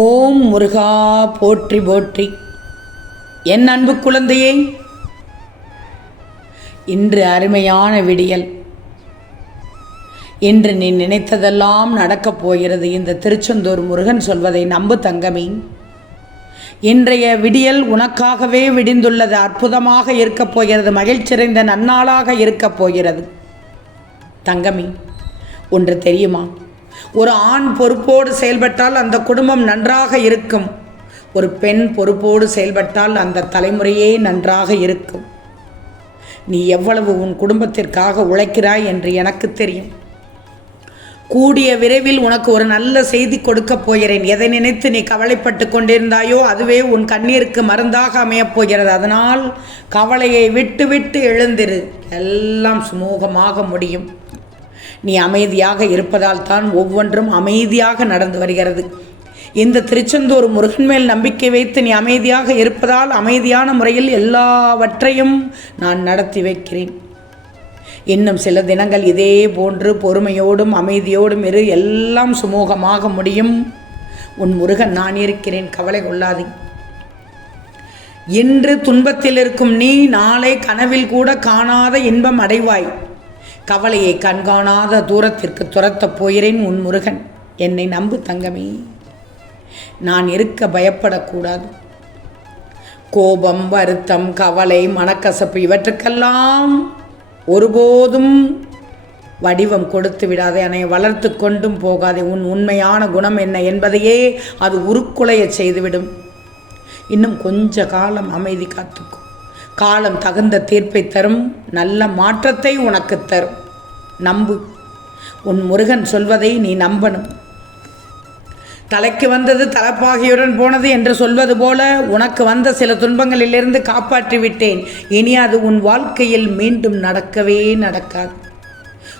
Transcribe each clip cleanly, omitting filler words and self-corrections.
ஓம் முருகா போற்றி போற்றி. என் அன்பு குழந்தையே, இன்று அருமையான விடியல். இன்று நீ நினைத்ததெல்லாம் நடக்கப் போகிறது. இந்த திருச்செந்தூர் முருகன் சொல்வதை நம்பு தங்கமே. இன்றைய விடியல் உனக்காகவே விடிந்துள்ளது. அற்புதமாக இருக்கப் போகிறது. மகிழ்ச்சியடைந்த நன்னாளாக இருக்கப் போகிறது தங்கமே. ஒன்று தெரியுமா? ஒரு ஆண் பொறுப்போடு செயல்பட்டால் அந்த குடும்பம் நன்றாக இருக்கும். ஒரு பெண் பொறுப்போடு செயல்பட்டால் அந்த தலைமுறையே நன்றாக இருக்கும். நீ எவ்வளவு உன் குடும்பத்திற்காக உழைக்கிறாய் என்று எனக்கு தெரியும். கூடிய விரைவில் உனக்கு ஒரு நல்ல செய்தி கொடுக்கப் போகிறேன். எதை நினைத்து நீ கவலைப்பட்டு கொண்டிருந்தாயோ அதுவே உன் கண்ணீருக்கு மருந்தாக அமையப் போகிறது. அதனால் கவலையை விட்டு விட்டு எழுந்திரு. எல்லாம் சுமூகமாக முடியும். நீ அமைதியாக இருப்பதால் தான் ஒவ்வொன்றும் அமைதியாக நடந்து வருகிறது. இந்த திருச்செந்தூர் முருகன் மேல் நம்பிக்கை வைத்து நீ அமைதியாக இருப்பதால் அமைதியான முறையில் எல்லாவற்றையும் நான் நடத்தி வைக்கிறேன். இன்னும் சில தினங்கள் இதே போன்று பொறுமையோடும் அமைதியோடும் இரு. எல்லாம் சுமூகமாக முடியும். உன் முருகன் நான் இருக்கிறேன், கவலை கொள்ளாதே. இன்று துன்பத்தில் இருக்கும் நீ நாளை கனவில் கூட காணாத இன்பம் அடைவாய். கவலையை கண்காணாத தூரத்திற்கு துரத்தப் போகிறேன் உன் முருகன். என்னை நம்பு தங்கமே. நான் இருக்க பயப்படக்கூடாது. கோபம், வருத்தம், கவலை, மனக்கசப்பு இவற்றுக்கெல்லாம் ஒருபோதும் வடிவம் கொடுத்து விடாதே. என்னை வளர்த்து கொண்டும் போகாதே. உன் உண்மையான குணம் என்ன என்பதையே அது உருக்குலைய செய்துவிடும். இன்னும் கொஞ்ச காலம் அமைதி காத்துக்கும். காலம் தகுந்த தீர்ப்பை தரும். நல்ல மாற்றத்தை உனக்கு தரும். நம்பு. உன் முருகன் சொல்வதை நீ நம்பணும். தலைக்கு வந்தது தலைப்பாகையுடன் போனது என்று சொல்வது போல உனக்கு வந்த சில துன்பங்களிலிருந்து காப்பாற்றி விட்டேன். இனி அது உன் வாழ்க்கையில் மீண்டும் நடக்கவே நடக்காது.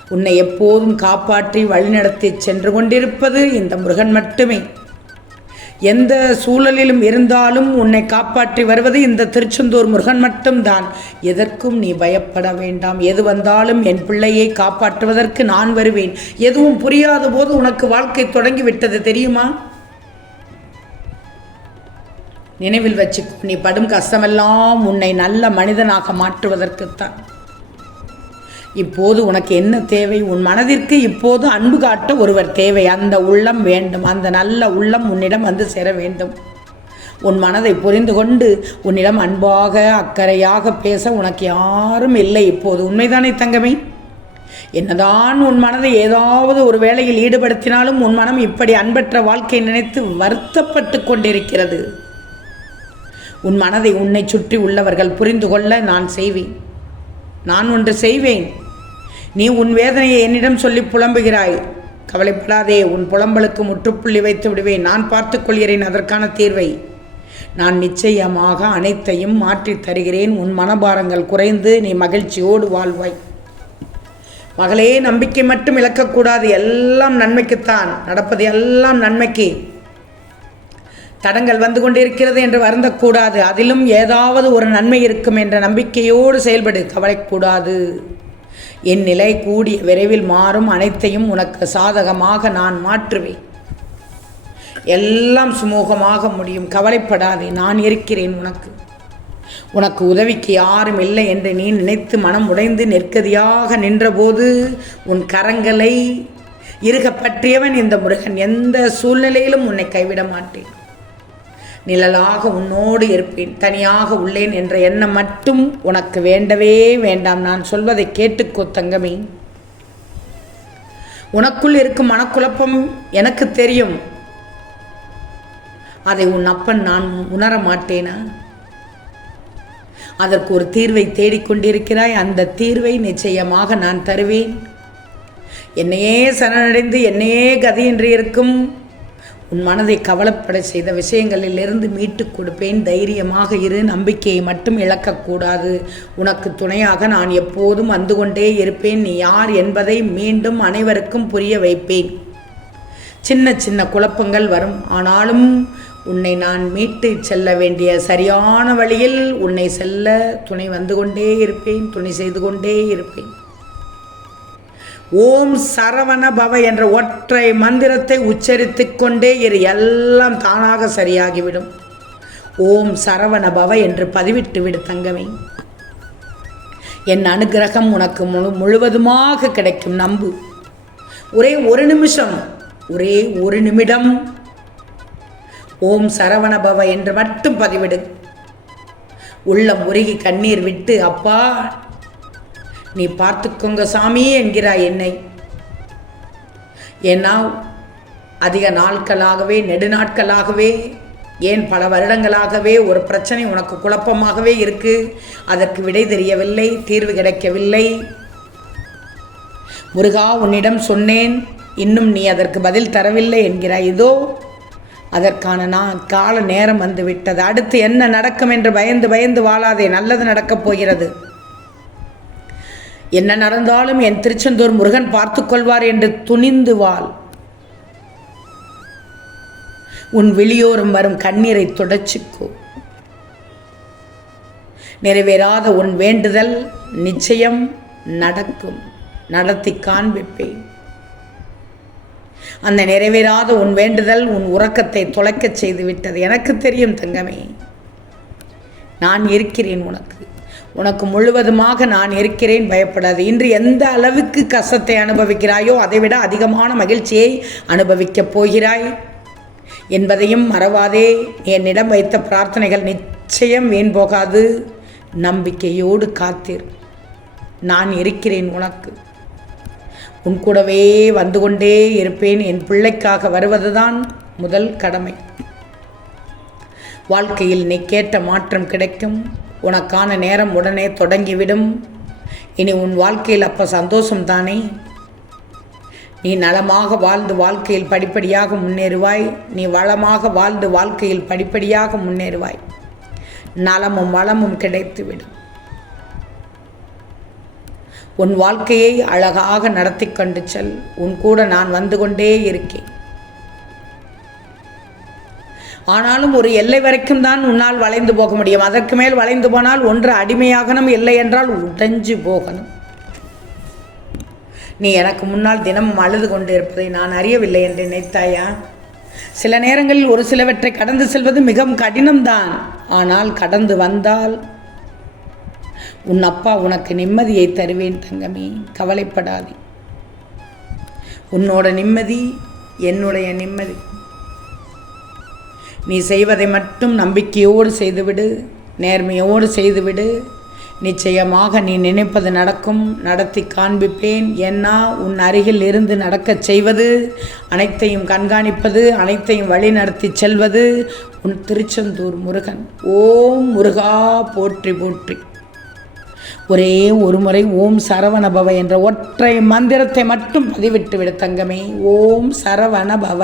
உன்னை எப்போதும் காப்பாற்றி வழிநடத்தி சென்று கொண்டிருப்பது இந்த முருகன் மட்டுமே. எந்த சூழலிலும் இருந்தாலும் உன்னை காப்பாற்றி வருவது இந்த திருச்செந்தூர் முருகன் மட்டும்தான். எதற்கும் நீ பயப்பட வேண்டாம். எது வந்தாலும் என் பிள்ளையை காப்பாற்றுவதற்கு நான் வருவேன். எதுவும் புரியாத போது உனக்கு வாழ்க்கை தொடங்கிவிட்டது தெரியுமா? நினைவில் வச்சுக்கோ. நீ படும் கஷ்டமெல்லாம் உன்னை நல்ல மனிதனாக மாற்றுவதற்குத்தான். இப்போது உனக்கு என்ன தேவை? உன் மனதிற்கு இப்போது அன்பு காட்ட ஒருவர் தேவை. அந்த உள்ளம் வேண்டும். அந்த நல்ல உள்ளம் உன்னிடம் வந்து சேர வேண்டும். உன் மனதை புரிந்து கொண்டு உன்னிடம் அன்பாக அக்கறையாக பேச உனக்கு யாரும் இல்லை இப்போது. உண்மைதானே தங்கமே? என்னதான் உன் மனதை ஏதாவது ஒரு வேளையில் ஈடுபடுத்தினாலும் உன் மனம் இப்படி அன்பற்ற வாழ்க்கை நினைத்து வருத்தப்பட்டு கொண்டிருக்கிறது. உன் மனதை உன்னை சுற்றி உள்ளவர்கள் புரிந்து கொள்ள நான் செய்வேன். நான் ஒன்று செய்வேன். நீ உன் வேதனையை என்னிடம் சொல்லி புலம்புகிறாய். கவலைப்படாதே. உன் புலம்பலுக்கு முற்றுப்புள்ளி வைத்து விடுவேன். நான் பார்த்துக்கொள்கிறேன் அதற்கான தீர்வை. நான் நிச்சயமாக அனைத்தையும் மாற்றி தருகிறேன். உன் மனபாரங்கள் குறைந்து நீ மகிழ்ச்சியோடு வாழ்வாய். மகளே, நம்பிக்கை மட்டும் இழக்கக்கூடாது. எல்லாம் நன்மைக்குத்தான் நடப்பது. எல்லாம் நன்மைக்கு. தடங்கள் வந்து கொண்டிருக்கிறது என்று வருந்தக்கூடாது. அதிலும் ஏதாவது ஒரு நன்மை இருக்கும் என்ற நம்பிக்கையோடு செயல்படு. கவலைக்கூடாது. என் நிலை கூடிய விரைவில் மாறும். அனைத்தையும் உனக்கு சாதகமாக நான் மாற்றுவேன். எல்லாம் சுமூகமாக முடியும். கவலைப்படாதே. நான் இருக்கிறேன் உனக்கு. உனக்கு உதவிக்கு யாரும் இல்லை என்று நீ நினைத்து மனம் உடைந்து நெருக்கதியாக நின்றபோது உன் கரங்களை இறுக பற்றியவன் இந்த முருகன். எந்த சூழ்நிலையிலும் உன்னை கைவிட மாட்டேன். நிழலாக உன்னோடு இருப்பேன். தனியாக உள்ளேன் என்ற எண்ணம் மட்டும் உனக்கு வேண்டவே வேண்டாம். நான் சொல்வதை கேட்டுக்கோ தங்கமே. உனக்குள் இருக்கும் மனக்குழப்பம் எனக்கு தெரியும். அதை உன் அப்பன் நான் உணர மாட்டேனா? அதற்கு ஒரு தீர்வை தேடிக்கொண்டிருக்கிறாய். அந்த தீர்வை நிச்சயமாக நான் தருவேன். என்னையே சரணடைந்து என்னையே கதி என்று இருக்கும் உன் மனதை கவலைப்பட செய்த விஷயங்களிலிருந்து மீட்டு கொடுப்பேன். தைரியமாக இரு. நம்பிக்கையை மட்டும் இழக்கக்கூடாது. உனக்கு துணையாக நான் எப்போதும் வந்து கொண்டே இருப்பேன். நீ யார் என்பதை மீண்டும் அனைவருக்கும் புரிய வைப்பேன். சின்ன சின்ன குழப்பங்கள் வரும். ஆனாலும் உன்னை நான் மீட்டு செல்ல வேண்டிய சரியான வழியில் உன்னை செல்ல துணை வந்து கொண்டே இருப்பேன். துணை செய்து கொண்டே இருப்பேன். ஓம் சரவண பவ என்ற ஒற்றை மந்திரத்தை உச்சரித்து கொண்டே இரு, எல்லாம் தானாக சரியாகிவிடும். ஓம் சரவண பவ என்று பதிவிட்டு விடு தங்கமே. என் அனுகிரகம் உனக்கு முழுவதுமாக கிடைக்கும், நம்பு. ஒரே ஒரு நிமிஷம், ஒரே ஒரு நிமிடம் ஓம் சரவண பவ என்று மட்டும் பதிவிடு. உள்ளம் உருகி கண்ணீர் விட்டு, அப்பா நீ பார்த்துக்கோங்க சாமி என்கிறாய் என்னை. ஏன்னா அதிக நாட்களாகவே, நெடுநாட்களாகவே, ஏன் பல வருடங்களாகவே ஒரு பிரச்சனை உனக்கு குழப்பமாகவே இருக்கு. அதற்கு விடை தெரியவில்லை, தீர்வு கிடைக்கவில்லை. முருகா உன்னிடம் சொன்னேன், இன்னும் நீ அதற்கு பதில் தரவில்லை என்கிறாய். இதோ அதற்கான கால நேரம் வந்து விட்டது. அடுத்து என்ன நடக்கும் என்று பயந்து பயந்து வாழாதே, நல்லது நடக்கப் போகிறது. என்ன நடந்தாலும் என் திருச்செந்தூர் முருகன் பார்த்து கொள்வார் என்று துணிந்து வாழ். உன் வெளியோரம் வரும் கண்ணீரை தொடச்சிக்கோ. நிறைவேறாத உன் வேண்டுதல் நிச்சயம் நடக்கும், நடத்தி காண்பிப்பேன். அந்த நிறைவேறாத உன் வேண்டுதல் உன் உறக்கத்தை தொலைக்கச் செய்து விட்டது. எனக்கு தெரியும் தங்கமே, நான் இருக்கிறேன் உனக்கு, உனக்கு முழுவதுமாக நான் இருக்கிறேன், பயப்படாது. இன்று எந்த அளவுக்கு கஷ்டத்தை அனுபவிக்கிறாயோ அதைவிட அதிகமான மகிழ்ச்சியை அனுபவிக்கப் போகிறாய் என்பதையும் மறவாதே. என்னிடம் வைத்த பிரார்த்தனைகள் நிச்சயம் வீண் போகாது. நம்பிக்கையோடு காத்தீர், நான் இருக்கிறேன் உனக்கு. உன் கூடவே வந்து கொண்டே இருப்பேன். என் பிள்ளைக்காக வருவதுதான் முதல் கடமை. வாழ்க்கையில் நீ கேட்ட மாற்றம் கிடைக்கும். உனக்கான நேரம் உடனே தொடங்கிவிடும். இனி உன் வாழ்க்கையில் அப்போ சந்தோஷம்தானே. நீ நலமாக வாழ்ந்து வாழ்க்கையில் படிப்படியாக முன்னேறுவாய். நீ வளமாக வாழ்ந்து வாழ்க்கையில் படிப்படியாக முன்னேறுவாய். நலமும் வளமும் கிடைத்துவிடும். உன் வாழ்க்கையை அழகாக நடத்தி கொண்டு செல். உன் கூட நான் வந்து கொண்டே இருக்கேன். ஆனாலும் ஒரு எல்லை வரைக்கும் தான் உன்னால் வளைந்து போக முடியும். அதற்கு மேல் வளைந்து போனால் ஒன்று அடிமையாகணும், இல்லை என்றால் உடைஞ்சு போகணும். நீ எனக்கு முன்னால் தினமும் அழுது கொண்டு இருப்பதை நான் அறியவில்லை என்று நினைத்தாயா? சில நேரங்களில் ஒரு சிலவற்றை கடந்து செல்வது மிகவும் கடினம்தான். ஆனால் கடந்து வந்தால் உன் அப்பா உனக்கு நிம்மதியை தருவேன் தங்கமே, கவலைப்படாதே. உன்னோட நிம்மதி என்னுடைய நிம்மதி. நீ செய்வதை மட்டும் நம்பிக்கையோடு செய்துவிடு, நேர்மையோடு செய்துவிடு. நிச்சயமாக நீ நினைப்பது நடக்கும், நடத்தி காண்பிப்பேன். ஏன்னா உன் அருகில் இருந்து நடக்கச் செய்வது, அனைத்தையும் கண்காணிப்பது, அனைத்தையும் வழி நடத்தி செல்வது உன் திருச்செந்தூர் முருகன். ஓம் முருகா போற்றி போற்றி. ஒரே ஒரு முறை ஓம் சரவண பவ என்ற ஒற்றை மந்திரத்தை மட்டும் பதிவிட்டு விடு தங்கமே. ஓம் சரவண பவ.